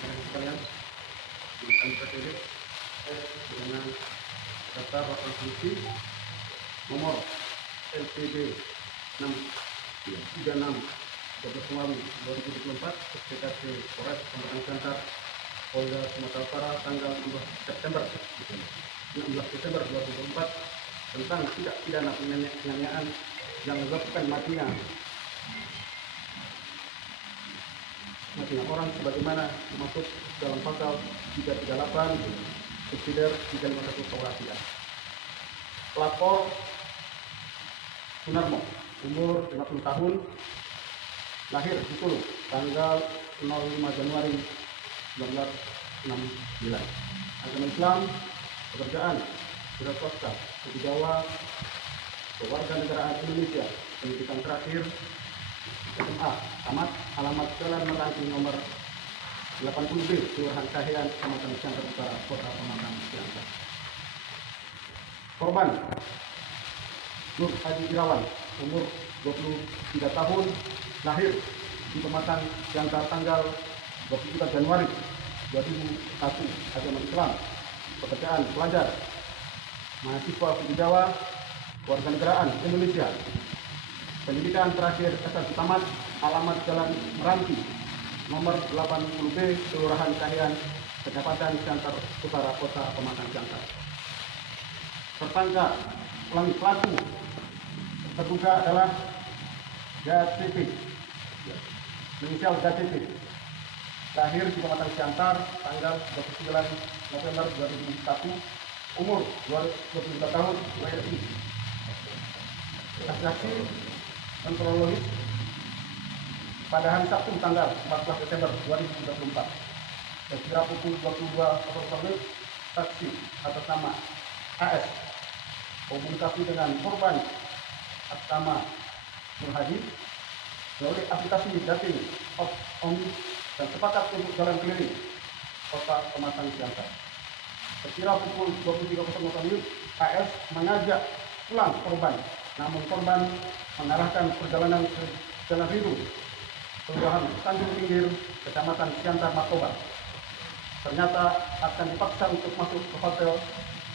Sekalian, berikan PTD dengan data rekonstruksi nomor LPD 636 12 Maret 2024 TKP Polres Pemerintahan Siantar Polda Sumatera Utara tanggal 16 September 2024 tentang tindak pidana penganiayaan yang menyebabkan matinya orang sebagaimana dimaksud dalam pasal 338 subsidiar 351 KUH. Pelapor Sunarmo, umur 50 tahun, lahir di Solo, tanggal 05 Januari 1969. Agama Islam, pekerjaan, wira swasta, suku Jawa, kewarganegaraan Indonesia, pendidikan terakhir SMA, tamat, alamat Jalan Meranti nomor 80B, Kelurahan Kahian, Kecamatan Siantar Utara, Kota Pematang Siantar. Korban Nur Haji Irawan, umur 23 tahun, lahir di Pematang Siantar tanggal 23 Januari 2001, agama Islam, pekerjaan pelajar, mahasiswa suku Jawa, kewarganegaraan Indonesia, pendidikan terakhir S1 tamat, alamat Jalan Meranti nomor 80B, Kelurahan Kahian, Kecamatan Siantar Utara, Kota Pematang Siantar. Tersangka pelaku terduga adalah JCP, inisial JCP, lahir di Pematang Siantar tanggal 29 November 2001, umur 22 tahun, WRI. Saksi dan kronologis pada hari Sabtu tanggal 14 Desember 2024 sekira pukul 22.00 saksi atas nama AS komunikasi dengan korban atas nama Nur Hadi melalui aplikasi dating Omni dan sepakat untuk jalan keliling Kota Pematang Siantar. Sekira pukul 23.00 AS mengajak pulang korban, namun korban mengarahkan perjalanan ke Jalan Rindu, Kelurahan Tanjung Pinggir, Kecamatan Siantar Martoba. Ternyata akan dipaksa untuk masuk ke hotel.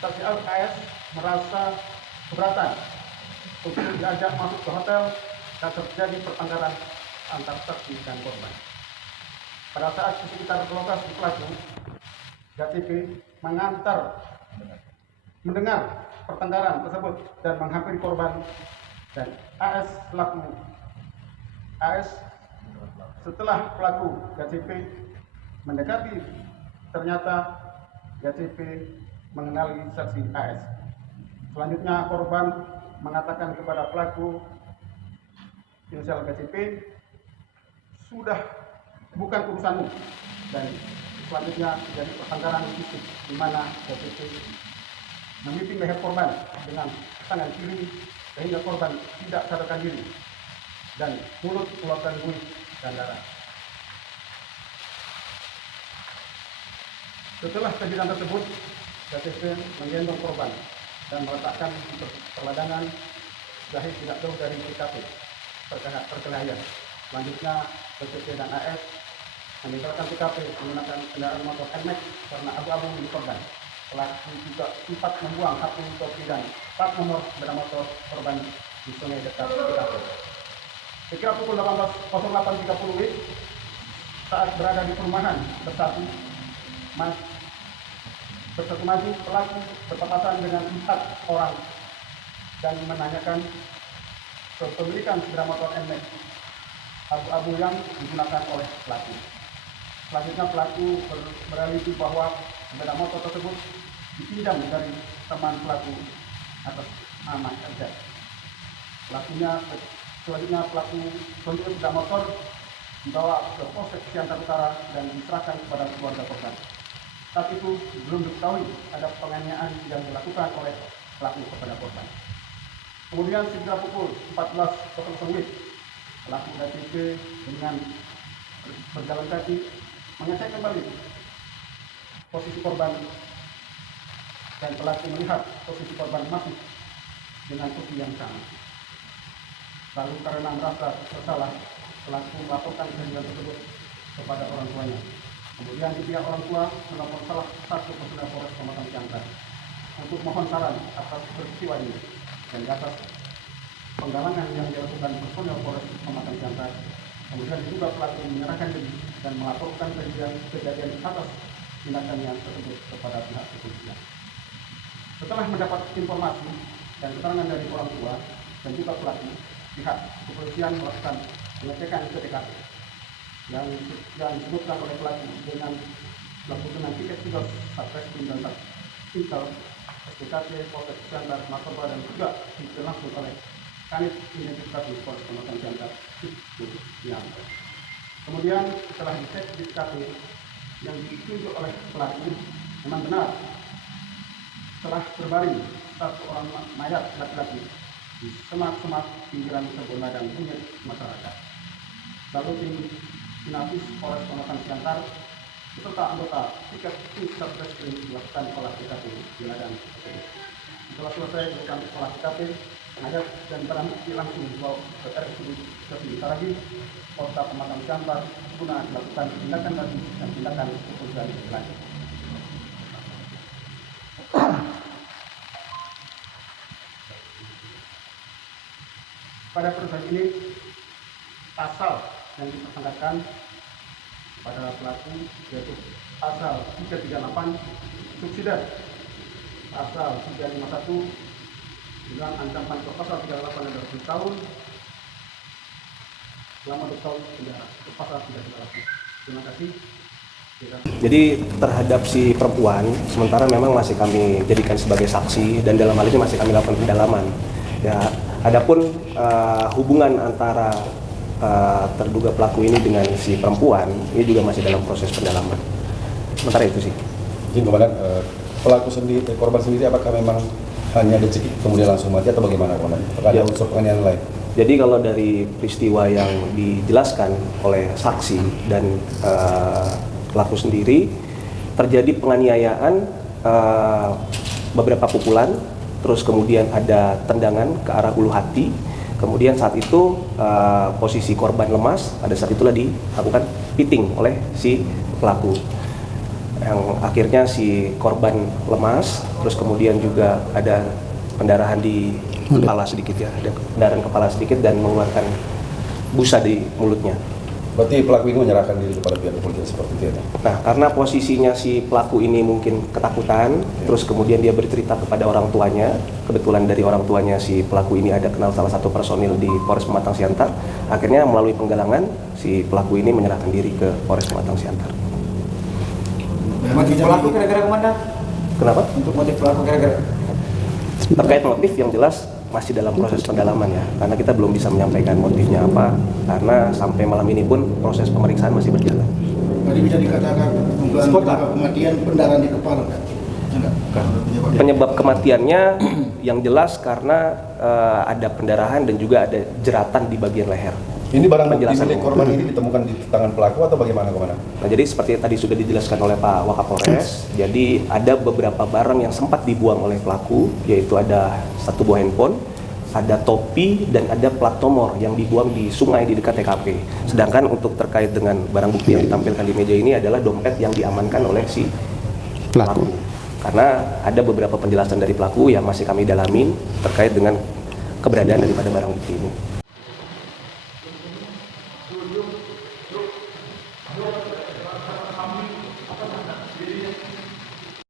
Saksi AS merasa keberatan untuk diajak masuk ke hotel dan terjadi pertengkaran antar saksi dan korban. Pada saat di sekitar lokasi pelaku, JCP mendengar pertengkaran tersebut dan menghampiri korban, dan AS setelah pelaku JCP mendekati, ternyata JCP mengenali saksi AS. Selanjutnya korban mengatakan kepada pelaku inisial JCP, sudah bukan urusanmu, dan selanjutnya jadi pertengkaran fisik di mana JCP memimpin leher korban dengan tangan kiri sehingga korban tidak sadarkan diri dan mulut mengeluarkan buih dan darah. Setelah kejadian tersebut, JCP menggendong korban dan meletakkan di perladangan jahit tidak jauh dari TKP perkelahian. Selanjutnya JCP dan AS meninggalkan TKP menggunakan kendaraan motor NMAX karena abu-abu milik korban. Pelaku juga sempat membuang HP, topi dan plat nomor sepeda motor korban di sungai dekat TKP. Sekira pukul 18.08.30 WIB, saat berada di perumahan bersatu maju, pelaku berpapasan dengan 4 orang dan menanyakan kepemilikan sepeda motor NMAX abu-abu yang digunakan oleh pelaku. Selanjutnya pelaku beralih bahwa sepeda motor tersebut dipinjam dari teman pelaku atas nama RZ. Selanjutnya pelaku sepeda motor dibawa ke Polsek Siantar Utara dan diserahkan kepada keluarga korban. Saat itu belum diketahui ada penganiayaan yang dilakukan oleh pelaku kepada korban. Kemudian sekitar pukul 14.00 pelaku JCP dengan berjalan kaki mengecek kembali posisi korban, dan pelaku melihat posisi korban masih dengan posisi yang sama. Lalu karena merasa bersalah, pelaku melaporkan kejadian tersebut kepada orang tuanya. Kemudian di pihak orang tua melapor salah satu personel Polres Pematang Siantar untuk mohon saran atas peristiwa ini, dan di atas penggalangan yang dilakukan personel Polres Pematang Siantar, kemudian diduga pelaku menyerahkan diri dan melaporkan kejadian atas tindakannya tersebut kepada pihak kepolisian. Setelah mendapat informasi dan keterangan dari orang tua dan juga pelaku, pihak kepolisian melakukan pengecekan ke TKP yang disebutkan oleh pelaku dengan tiket tugas Satreskrim dan Intel SPKT Polres Siantar Narkoba, dan juga dilangsung oleh Kanit Identifikasi Polres Pematang Siantar. Kemudian setelah dicek di TKP yang ditunjuk oleh pelaku, memang benar telah berbaring satu orang mayat laki-laki di semak-semak pinggiran kebun ladang milik masyarakat. Lalu tim Inafis Polres Pematang Siantar beserta anggota tiket Satreskrim melakukan olah TKP di ladang tersebut. Setelah selesai melakukan olah TKP, mayat dan barang bukti langsung dibawa ke RSUD Saragi, Kota Pematang Siantar guna dilakukan tindakan lanjut dan tindakan kepolisian lanjut. Pada proses ini, pasal yang dipersangkakan pada pelaku yaitu pasal 338 subsidiar, pasal 351 dengan ancaman pasal 38 adalah 10 tahun selama 2 tahun penjara, pasal 338. Terima kasih. Jadi terhadap si perempuan sementara memang masih kami jadikan sebagai saksi, dan dalam hal ini masih kami lakukan pendalaman. Ya, adapun hubungan antara terduga pelaku ini dengan si perempuan ini juga masih dalam proses pendalaman. Sementara itu sih. Jadi Komandan, pelaku sendiri, korban sendiri apakah memang hanya dicekik kemudian langsung mati atau bagaimana, Komandan? Apakah ada unsur penganiayaan lain? Jadi kalau dari peristiwa yang dijelaskan oleh saksi dan pelaku sendiri, terjadi penganiayaan beberapa pukulan, terus kemudian ada tendangan ke arah ulu hati. Kemudian saat itu posisi korban lemas, pada saat itulah dilakukan piting oleh si pelaku, yang akhirnya si korban lemas, terus kemudian juga ada pendarahan di kepala sedikit, ya, ada pendarahan kepala sedikit dan mengeluarkan busa di mulutnya. Berarti pelaku ini menyerahkan diri kepada pihak kepolisian seperti itu ya? Nah, karena posisinya si pelaku ini mungkin ketakutan, terus kemudian dia bercerita kepada orang tuanya. Kebetulan dari orang tuanya si pelaku ini ada kenal salah satu personil di Polres Pematang Siantar. Akhirnya melalui penggalangan, si pelaku ini menyerahkan diri ke Polres Pematang Siantar. Motif pelaku kira-kira, Komandan? Kenapa? Untuk motif pelaku kira-kira? Terkait motif yang jelas masih dalam proses pendalaman, ya, karena kita belum bisa menyampaikan motifnya apa, karena sampai malam ini pun proses pemeriksaan masih berjalan. Tadi bisa dikatakan penyebab kematian pendarahan di kepala, kan? Penyebab kematiannya yang jelas karena ada pendarahan dan juga ada jeratan di bagian leher. Ini barang bukti milik korban ini ditemukan di tangan pelaku atau bagaimana, Komandan? Nah, jadi seperti tadi sudah dijelaskan oleh Pak Wakapolres, jadi ada beberapa barang yang sempat dibuang oleh pelaku, yaitu ada satu buah handphone, ada topi, dan ada plat nomor yang dibuang di sungai di dekat TKP. Sedangkan untuk terkait dengan barang bukti yang ditampilkan di meja ini adalah dompet yang diamankan oleh si pelaku. Karena ada beberapa penjelasan dari pelaku yang masih kami dalamin terkait dengan keberadaan daripada barang bukti ini.